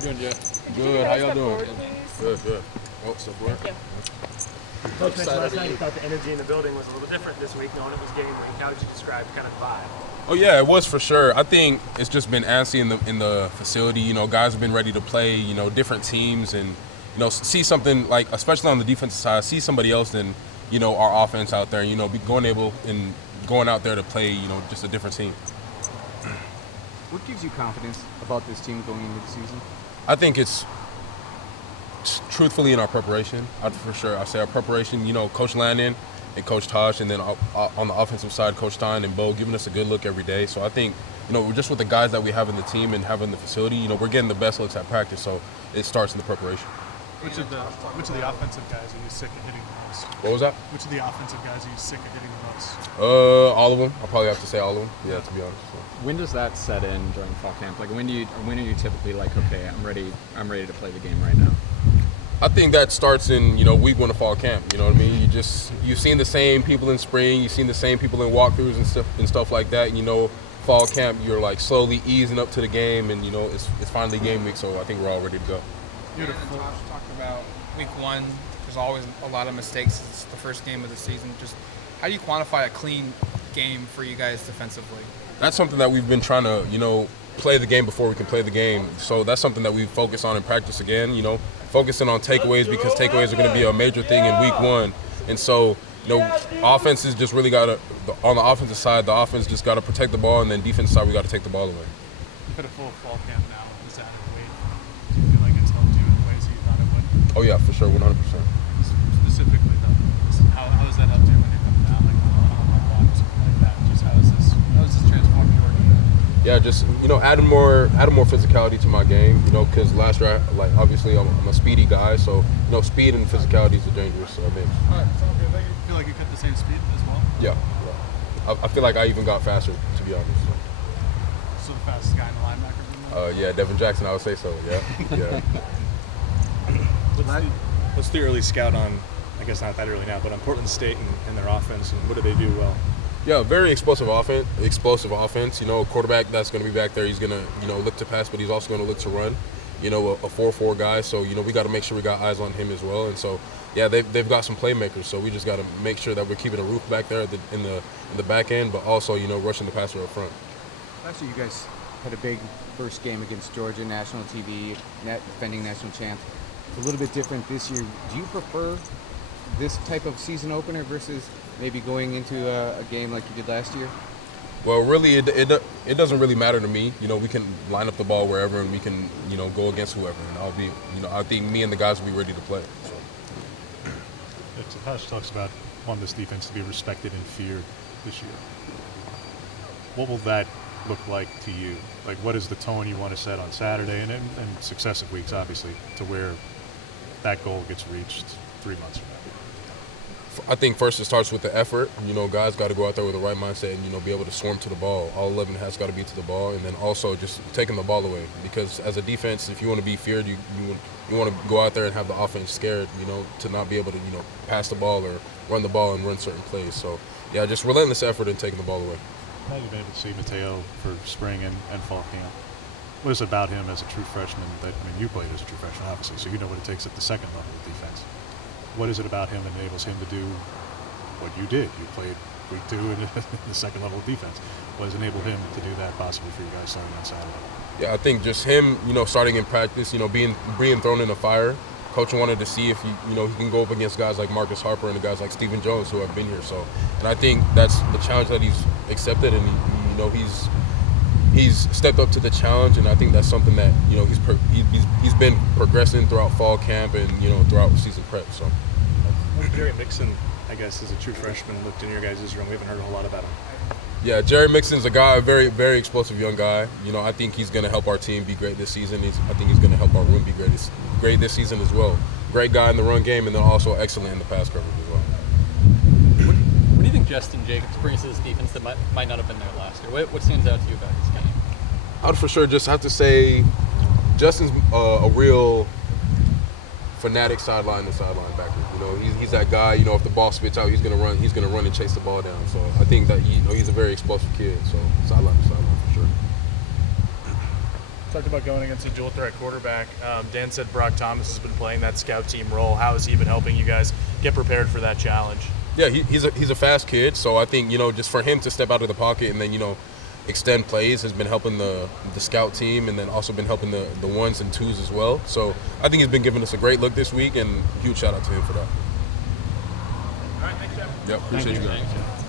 we doing, Jeff? Good. How y'all doing? Good. Oh, so far. Thank you. Coach mentioned last night you thought the energy in the building was a little different this week, knowing it was game week. How would you describe kind of vibe? Oh yeah, it was for sure. I think it's just been antsy in the facility. You know, guys have been ready to play. You know, different teams and see something like, especially on the defensive side, see somebody else than our offense out there. Be going out there to play. Just a different team. What gives you confidence about this team going into the season? I think it's truthfully in our preparation. For sure, I say our preparation. Coach Landon and Coach Tosh, and then on the offensive side, Coach Stein and Bo giving us a good look every day. So I think, we're just with the guys that we have in the team and have in the facility, we're getting the best looks at practice. So it starts in the preparation. Which of the offensive guys are you sick of hitting the most? What was that? Which of the offensive guys are you sick of hitting the most? All of them. I'll probably have to say all of them. Yeah, to be honest. So. When does that set in during fall camp? Like when are you typically like, okay, I'm ready to play the game right now? I think that starts in, week 1 of fall camp. You know what I mean? You've seen the same people in spring, you've seen the same people in walkthroughs and stuff like that. Fall camp, you're like slowly easing up to the game, and it's finally game week. So I think we're all ready to go. Beautiful. Tosh talked about week 1. There's always a lot of mistakes. It's the first game of the season. Just how do you quantify a clean game for you guys defensively? That's something that we've been trying to, play the game before we can play the game. So that's something that we focus on in practice again, focusing on takeaways, because takeaways are going to be a major thing in week 1. And so, offenses just really got to, on the offensive side, the offense just got to protect the ball, and then defensive side, we got to take the ball away. You've had a full fall camp now. Is that a weight? Do you feel like it's helped you in ways that you thought it would? Oh yeah, for sure, 100%. Specifically though, how does that help you when you come down, like on my block or something like that? Just how does this transform your game? Yeah, just adding more physicality to my game. Because last year, obviously I'm a speedy guy, so speed and physicality is dangerous. So I mean, all right, sounds good. You feel like you kept the same speed as well? Yeah. I feel like I even got faster, to be honest. So the fastest guy in the linebacker room? Yeah, Devin Jackson, I would say so. Yeah. What's the early scout on? I guess not that early now, but on Portland State and their offense, and what do they do well? Yeah, very explosive offense. A quarterback that's going to be back there. He's going to, look to pass, but he's also going to look to run. A 4-4 guy. So, we got to make sure we got eyes on him as well. And so, yeah, they've got some playmakers. So we just got to make sure that we're keeping a roof back there in the back end, but also, rushing the passer up front. Last year, you guys had a big first game against Georgia, national TV, defending national champs. It's a little bit different this year. Do you prefer this type of season opener versus maybe going into a game like you did last year? Well, really, it doesn't really matter to me. We can line up the ball wherever, and we can, go against whoever. And I think me and the guys will be ready to play. So. Tosh talks about wanting this defense to be respected and feared this year. What will that look like to you? Like, what is the tone you want to set on Saturday and successive weeks, obviously, to where that goal gets reached 3 months from now? I think first it starts with the effort. Guys got to go out there with the right mindset and, be able to swarm to the ball. All 11 has got to be to the ball, and then also just taking the ball away. Because as a defense, if you want to be feared, you want to go out there and have the offense scared, to not be able to, pass the ball or run the ball and run certain plays. So, yeah, just relentless effort in taking the ball away. Now you've been able to see Mateo for spring and fall camp. What is it about him as a true freshman you played as a true freshman, obviously, so you know what it takes at the second level of defense. What is it about him that enables him to do what you did? You played week 2 in the second level of defense. What has enabled him to do that possibly for you guys starting on Saturday? Yeah, I think just him, starting in practice, being thrown in the fire. Coach wanted to see if he can go up against guys like Marcus Harper and the guys like Stephen Jones who have been here. So, and I think that's the challenge that he's accepted, and he's stepped up to the challenge, and I think that's something that he's been progressing throughout fall camp and throughout season prep. So, Jerry Mixon, I guess, is a true freshman. Looked in your guys' room. We haven't heard a whole lot about him. Yeah, Jerry Mixon's a guy, a very, very explosive young guy. I think he's going to help our team be great this season. I think he's going to help our room be great this season as well. Great guy in the run game, and then also excellent in the pass coverage as well. What do you think Justin Jacobs brings to this defense that might not have been there last year? What stands out to you about his game? I would for sure just have to say Justin's a real fanatic sideline to sideline backer. He's that guy. If the ball spits out, he's gonna run and chase the ball down. So I think that he's a very explosive kid. So sideline to sideline for sure. Talked about going against a dual threat quarterback. Dan said Brock Thomas has been playing that scout team role. How has he been helping you guys get prepared for that challenge? Yeah, he's a fast kid, so I think, just for him to step out of the pocket and then, extend plays has been helping the scout team, and then also been helping the ones and twos as well. So I think he's been giving us a great look this week, and huge shout out to him for that. All right, thanks, Jeff. Yep, appreciate you guys.